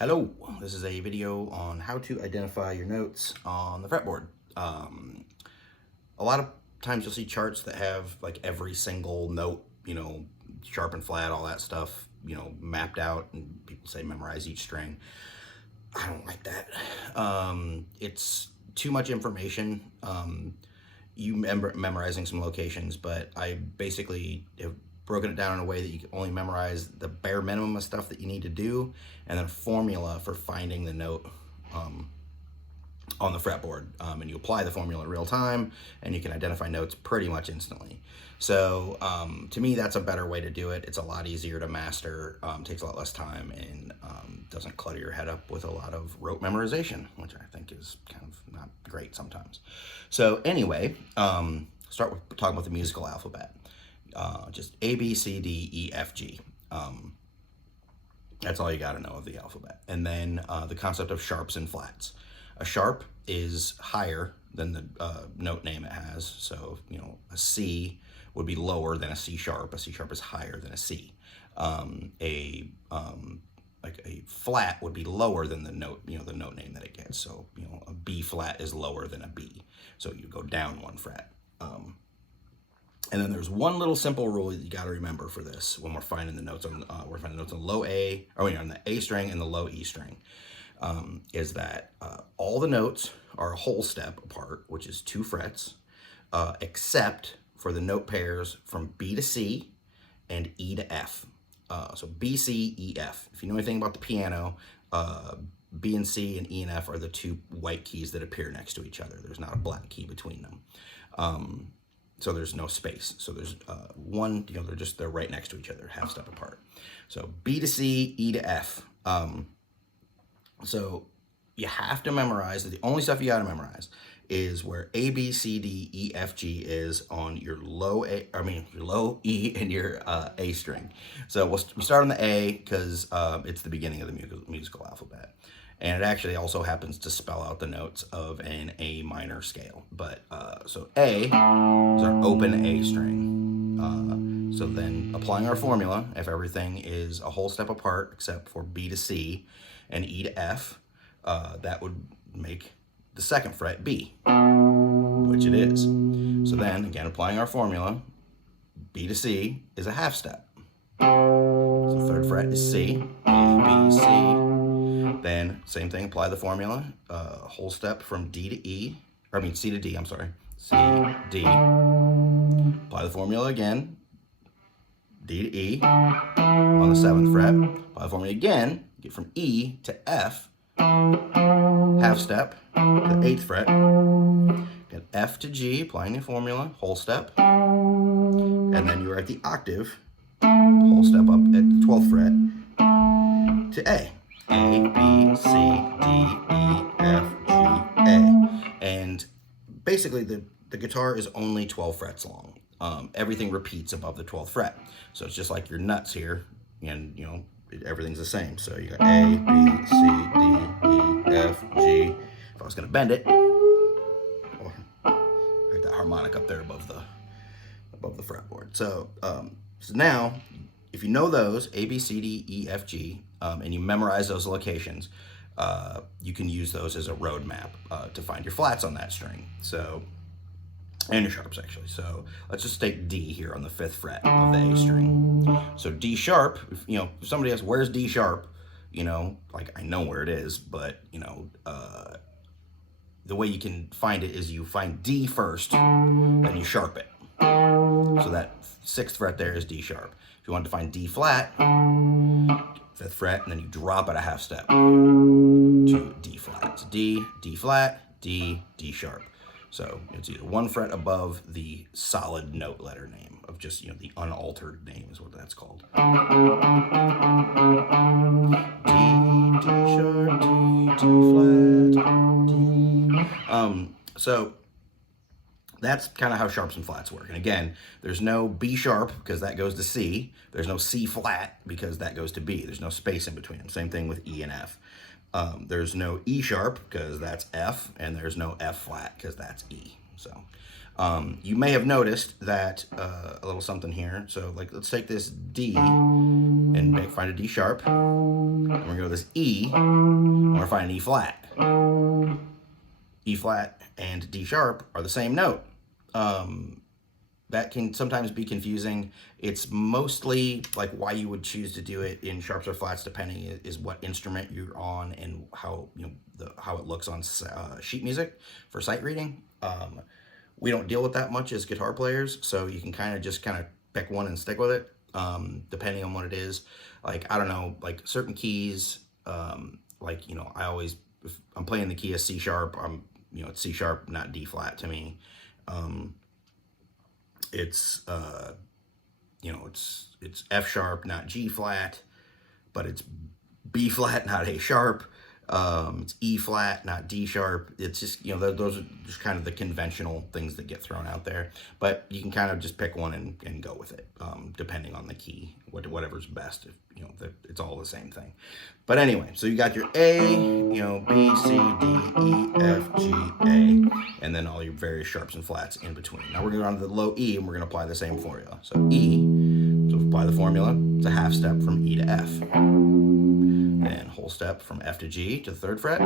Hello, this is a video on how to identify your notes on the fretboard. A lot of times you'll see charts that have like every single note, sharp and flat, all that stuff, mapped out, and people say memorize each string. I don't like that. It's too much information. Memorizing some locations, but I basically have broken it down in a way that you can only memorize the bare minimum of stuff that you need to do, and then a formula for finding the note on the fretboard. And you apply the formula in real time, and you can identify notes pretty much instantly. So to me, that's a better way to do it. It's a lot easier to master, takes a lot less time, and doesn't clutter your head up with a lot of rote memorization, which I think is kind of not great sometimes. So anyway, start with talking about the musical alphabet. Just A, B, C, D, E, F, G. That's all you got to know of the alphabet. And then the concept of sharps and flats. A sharp is higher than the note name it has. So, a C would be lower than a C sharp. A C sharp is higher than a C. Like a flat would be lower than the note, the note name that it gets. So, a B flat is lower than a B. So you go down one fret. And then there's one little simple rule that you got to remember for this when we're finding the notes on the low A, on the A string and the low E string, is that all the notes are a whole step apart, which is 2 frets, except for the note pairs from B to C and E to F. So B, C, E, F. If you know anything about the piano, B and C and E and F are the 2 white keys that appear next to each other. There's not a black key between them. So there's no space. So there's one, they're right next to each other, half step apart. So B to C, E to F. So you have to memorize, the only stuff you got to memorize is where A, B, C, D, E, F, G is on your low E and your A string. So we start on the A because it's the beginning of the musical alphabet. And it actually also happens to spell out the notes of an A minor scale. But so A is our open A string. So then applying our formula, if everything is a whole step apart except for B to C and E to F, that would make the 2nd fret B, which it is. So then, again, applying our formula, B to C is a half step. So 3rd fret is C, A, B, C. Then, same thing, apply the formula, whole step from C to D, C, D. Apply the formula again, D to E, on the 7th fret. Apply the formula again, get from E to F, half step, the 8th fret. Get F to G, applying the formula, whole step. And then you're at the octave, whole step up at the 12th fret, to A. A, B, C, D, E, F, G, A. And basically the guitar is only 12 frets long. Everything repeats above the 12th fret. So it's just like your nuts here, and everything's the same. So you got A, B, C, D, E, F, G. If I was gonna bend it, like that harmonic up there above the fretboard. So so now, if you know those A, B, C, D, E, F, G, and you memorize those locations, you can use those as a roadmap to find your flats on that string. So, and your sharps actually. So let's just take D here on the 5th fret of the A string. So D sharp, if somebody asks, where's D sharp? Like I know where it is, but the way you can find it is you find D first, then you sharp it. So that 6th fret there is D sharp. If you want to find D flat, 5th fret, and then you drop it a half step to D flat. It's D, D flat, D, D sharp. So it's either 1 fret above the solid note letter name of just, the unaltered name is what that's called. D, D sharp, D, D flat, D. So that's kind of how sharps and flats work. And again, there's no B sharp because that goes to C. There's no C flat because that goes to B. There's no space in between them. Same thing with E and F. There's no E sharp because that's F, and there's no F flat because that's E. So You may have noticed that a little something here. So like, let's take this D and find a D sharp. And we're gonna go to this E, and we're gonna find an E flat. E flat and D sharp are the same note. That can sometimes be confusing. It's mostly like why you would choose to do it in sharps or flats, depending is what instrument you're on and how how it looks on sheet music for sight reading. We don't deal with that much as guitar players, so you can kind of pick one and stick with it, depending on what it is. Like, I don't know, like certain keys, like, I always, if I'm playing the key of C sharp, it's C sharp, not D flat to me. It's it's F sharp, not G flat, but it's B flat, not A sharp. It's E flat, not D sharp. It's just, those are just kind of the conventional things that get thrown out there. But you can kind of just pick one and go with it, depending on the key, whatever's best. It's all the same thing. But anyway, so you got your A, B, C, D, E, F, G, A, and then all your various sharps and flats in between. Now we're going on to the low E, and we're going to apply the same formula. So E, so apply the formula. It's a half step from E to F. Then whole step from F to G to the 3rd fret.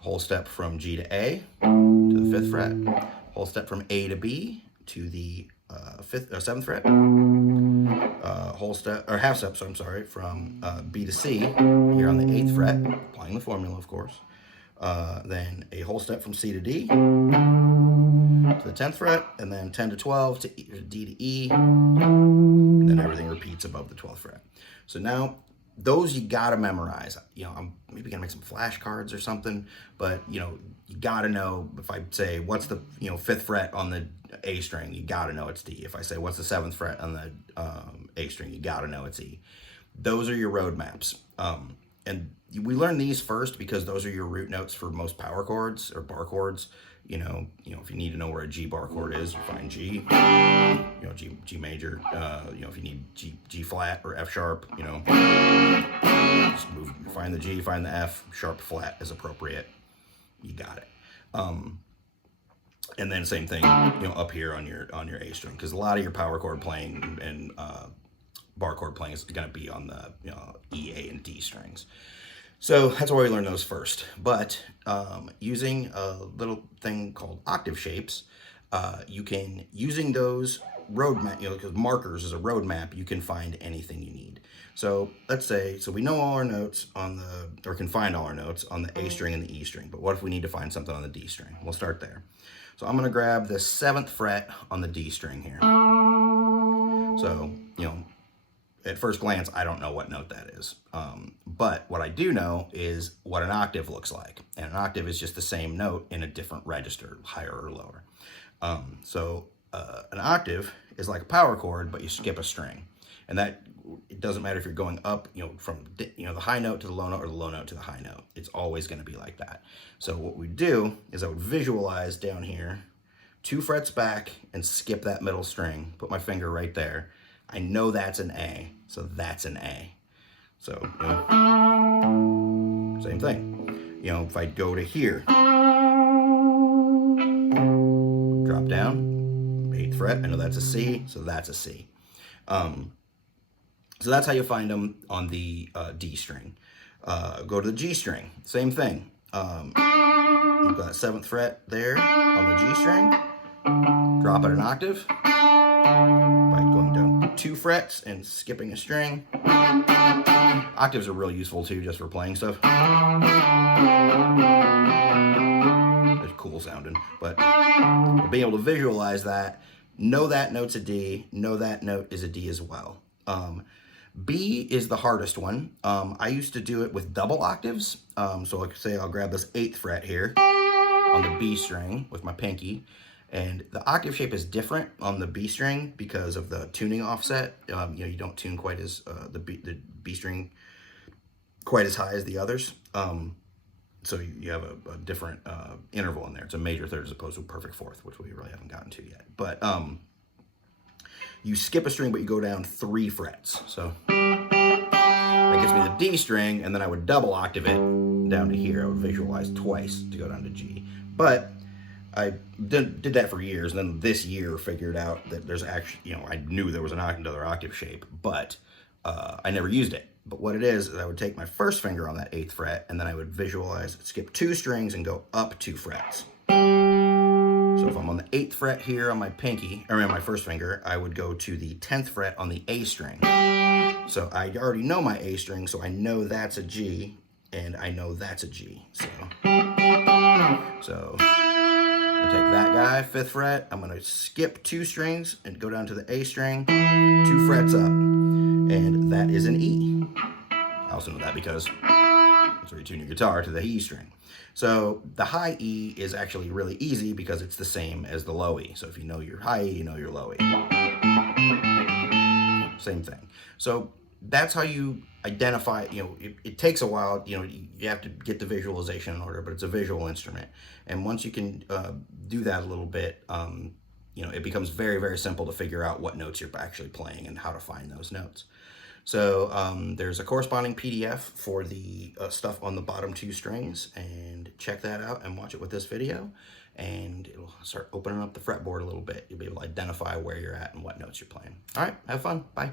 Whole step from G to A to the 5th fret. Whole step from A to B to the 7th fret. Whole step, or half step, so I'm sorry, from B to C here on the 8th fret, applying the formula, of course. Then a whole step from C to D to the 10th fret, and then 10 to 12 to D to E, and then everything repeats above the 12th fret. So now, those you gotta memorize. I'm maybe gonna make some flashcards or something, but you gotta know. If I say what's the 5th fret on the A string, you gotta know it's D. If I say what's the 7th fret on the A string, you gotta know it's E. Those are your road maps. And we learn these first because those are your root notes for most power chords or bar chords. If you need to know where a G bar chord is, you find G. G major. If you need G flat or F sharp, just move. Find the G, find the F, sharp, flat as appropriate. You got it. And then same thing, up here on your A string, because a lot of your power chord playing and bar chord playing is going to be on the E, A, and D strings. So that's why we learn those first. But using a little thing called octave shapes, using those roadmap, because markers is a roadmap, you can find anything you need. So let's say, we know all our notes or can find all our notes on the A string and the E string. But what if we need to find something on the D string? We'll start there. So I'm going to grab the 7th fret on the D string here. So, at first glance, I don't know what note that is. But what I do know is what an octave looks like. And an octave is just the same note in a different register, higher or lower. An octave is like a power chord, but you skip a string. And that, it doesn't matter if you're going up, from the high note to the low note or the low note to the high note. It's always going to be like that. So what we do is I would visualize down here, 2 frets back and skip that middle string. Put my finger right there. I know that's an A, so that's an A. So, same thing. If I go to here, drop down, 8th fret, I know that's a C, so that's a C. So that's how you find them on the D string. Go to the G string, same thing. You've got 7th fret there on the G string, drop it an octave by going down 2 frets and skipping a string. Octaves are real useful too, just for playing stuff. It's cool sounding, but being able to visualize that, know that note's a D, know that note is a D as well. B is the hardest one. I used to do it with double octaves. So like say I'll grab this 8th fret here on the B string with my pinky, and the octave shape is different on the B string because of the tuning offset. You don't tune quite as the B string quite as high as the others. So you have a different interval in there. It's a major third as opposed to a perfect fourth, which we really haven't gotten to yet. But you skip a string, but you go down 3 frets. So that gets me the D string, and then I would double octave it down to here. I would visualize twice to go down to G. But I did that for years, and then this year figured out that there's actually, I knew there was another octave shape, but I never used it. But what it is I would take my first finger on that 8th fret, and then I would visualize, skip 2 strings and go up 2 frets. So if I'm on the 8th fret here on my pinky, or on my first finger, I would go to the 10th fret on the A string. So I already know my A string, so I know that's a G, and I know that's a G. So I'm gonna take that guy, 5th fret, I'm gonna skip 2 strings and go down to the A string, 2 frets up, and that is an E. I also know that because that's where you tune your guitar, to the E string. So the high E is actually really easy because it's the same as the low E. So if you know your high E, you know your low E. Same thing. So that's how you identify, it takes a while, you have to get the visualization in order, but it's a visual instrument. And once you can do that a little bit, it becomes very, very simple to figure out what notes you're actually playing and how to find those notes. So there's a corresponding PDF for the stuff on the bottom 2 strings, and check that out and watch it with this video, and it'll start opening up the fretboard a little bit. You'll be able to identify where you're at and what notes you're playing. All right, have fun. Bye.